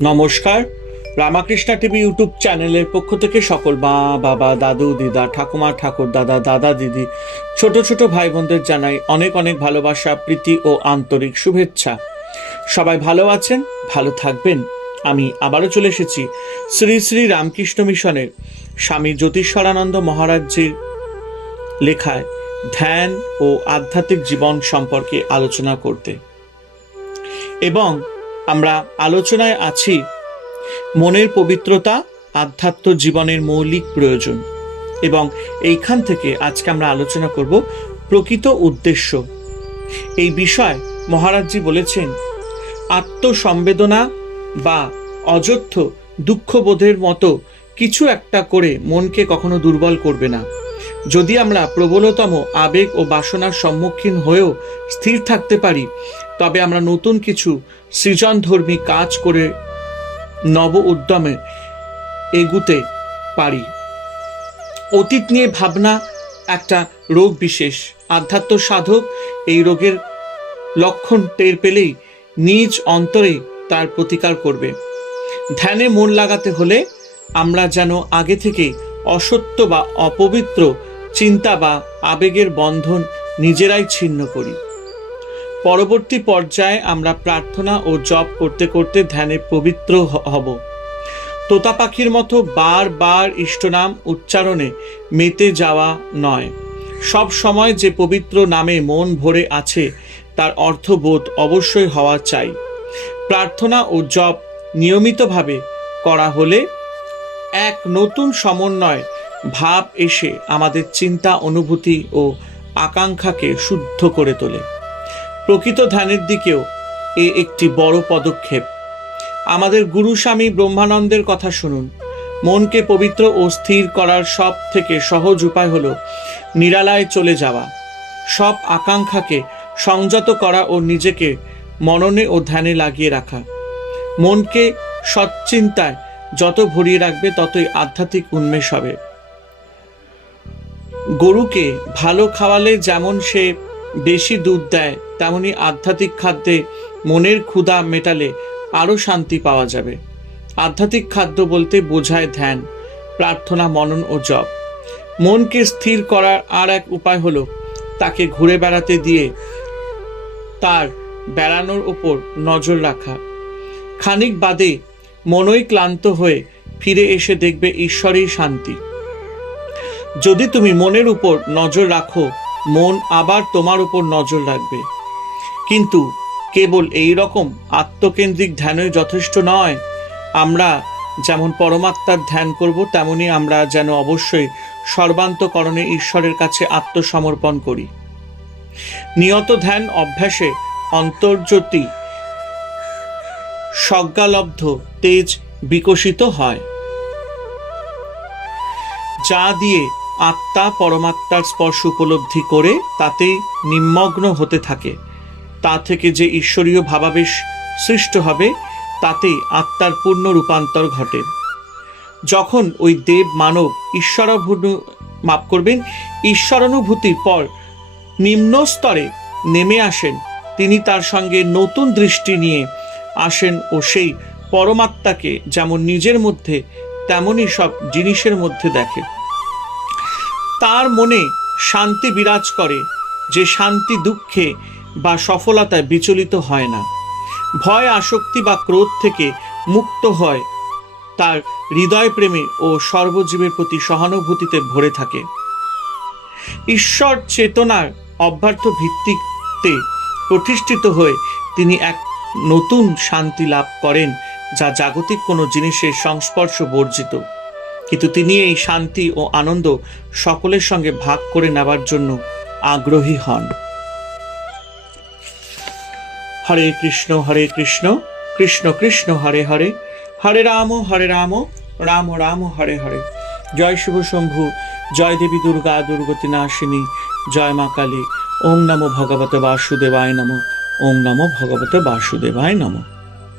নমস্কার। Ramakrishna TV YouTube চ্যানেলের পক্ষ থেকে সকল মা বাবা, দাদু দিদা, ঠাকুমা ঠাকুর দাদা, দাদা দিদি, ছোট ছোট ভাই বোনদের জানাই অনেক অনেক ভালোবাসা, প্রীতি ও আন্তরিক শুভেচ্ছা। সবাই ভালো আছেন, ভালো থাকবেন। আমি আবারও চলে এসেছি শ্রী শ্রী রামকৃষ্ণ মিশনের স্বামী জ্যোতিষ্বরানন্দ মহারাজজির লেখায় ধ্যান ও আধ্যাত্মিক জীবন সম্পর্কে আলোচনা করতে। এবং আমরা আলোচনায় আছি মনের পবিত্রতা আধ্যাত্ম জীবনের মৌলিক প্রয়োজন, এবং এইখান থেকে আজকে আমরা আলোচনা করব প্রকৃত উদ্দেশ্য। এই বিষয় মহারাজজি বলেছেন, আত্মসংবেদনা বা অযথ দুঃখবোধের মতো কিছু একটা করে মনকে কখনো দুর্বল করবে না। যদি আমরা প্রবলতম আবেগ ও বাসনার সম্মুখীন হয়েও স্থির থাকতে পারি, তবে আমরা নতুন কিছু সৃজনধর্মী কাজ করে নব উদ্যমে এগুতে পারি। অতীত নিয়ে ভাবনা একটা রোগ বিশেষ। আধ্যাত্ম সাধক এই রোগের লক্ষণ টের পেলেই নিজ অন্তরে তার প্রতিকার করবে। ধ্যানে মন লাগাতে হলে আমরা যেন আগে থেকে অসত্য বা অপবিত্র চিন্তা বা আবেগের বন্ধন নিজেরাই ছিন্ন করি। পরবর্তী পর্যায়ে আমরা প্রার্থনা ও জপ করতে করতে ধ্যানে পবিত্র হব। তোতা পাখির মতো বারবার ইষ্টনাম উচ্চারণে মেতে যাওয়া নয়। সব সময় যে পবিত্র নামে মন ভরে আছে তার অর্থবোধ অবশ্যই হওয়া চাই। প্রার্থনা ও জপ নিয়মিতভাবে করা হলে এক নতুন সমন্বয় ভাব এসে আমাদের চিন্তা, অনুভূতি ও আকাঙ্ক্ষাকে শুদ্ধ করে তোলে। প্রকৃত ধ্যানের দিকেও একটি বড় পদক্ষেপ। আমাদের গুরু স্বামী ব্রহ্মানন্দের কথা শুনুন। মনকে পবিত্র ও স্থির করার সব থেকে সহজ উপায় হলো নিরালায় চলে যাওয়া, সব আকাঙ্ক্ষাকে সংযত করা ও নিজেকে মননে ও ধ্যানে লাগিয়ে রাখা। মনকে সৎচিন্তায় যত ভরিয়ে রাখবে ততই আধ্যাত্মিক উন্মেষ হবে। গরুকে ভালো খাওয়ালে যেমন সে বেশি দুধ দেয়, তেমনি আধ্যাত্মিক খাদ্যে মনের ক্ষুধা মেটালে আরও শান্তি পাওয়া যাবে। আধ্যাত্মিক খাদ্য বলতে বোঝায় ধ্যান, প্রার্থনা, মনন ও জপ। মনকে স্থির করার আর এক উপায় হলো তাকে ঘুরে বেড়াতে দিয়ে তার বেড়ানোর উপর নজর রাখা। খানিক বাদে মনই ক্লান্ত হয়ে ফিরে এসে দেখবে ঈশ্বরেই শান্তি। যদি তুমি মনের উপর নজর রাখো, মন আবার তোমার উপর নজর রাখবে। কিন্তু কেবল এই রকম আত্মকেন্দ্রিক ধ্যানই যথেষ্ট নয়। আমরা যেমন পরমাত্মার ধ্যান করব, তেমনি আমরা যেন অবশ্যই সর্বান্তকরণে ঈশ্বরের কাছে আত্মসমর্পণ করি। নিয়ত ধ্যান অভ্যাসে অন্তর্জ্যোতি সজ্ঞালব্ধ তেজ বিকশিত হয়, যা দিয়ে আত্মা পরমাত্মার স্পর্শ উপলব্ধি করে তাতে নিমগ্ন হতে থাকে। তা থেকে যে ঈশ্বরীয় ভাবাবেশ সৃষ্ট হবে, তাতেই আত্মার পূর্ণ রূপান্তর ঘটে। যখন ওই দেব মানব ঈশ্বরানুভূতির পর নিম্ন স্তরে নেমে আসেন, তিনি তার সঙ্গে নতুন দৃষ্টি নিয়ে আসেন ও সেই পরমাত্মাকে যেমন নিজের মধ্যে তেমনি সব জিনিসের মধ্যে দেখে। তার মনে শান্তি বিরাজ করে, যে শান্তি দুঃখে বা সফলতায় বিচলিত হয় না। ভয়, আসক্তি বা ক্রোধ থেকে মুক্ত হয়, তার হৃদয় প্রেমে ও সর্বজীবের প্রতি সহানুভূতিতে ভরে থাকে। ঈশ্বর চেতনার অব্যর্থ ভিত্তিতে প্রতিষ্ঠিত হয়ে তিনি এক নতুন শান্তি লাভ করেন, যা জাগতিক কোনো জিনিসের সংস্পর্শ বর্জিত। কিন্তু তিনি এই শান্তি ও আনন্দ সকলের সঙ্গে ভাগ করে নেবার জন্য আগ্রহী হন। হরে কৃষ্ণ কৃষ্ণ কৃষ্ণ হরে হরে, হরে রাম রাম রাম হরে হরে। জয় শিব শম্ভু, জয় দেবী দুর্গা দুর্গতি নাশিনী, জয় মা কালী। ওম নমো ভগবতে বাসুদেবায় নমঃ, ওম নমো ভগবতে বাসুদেবায় নমঃ।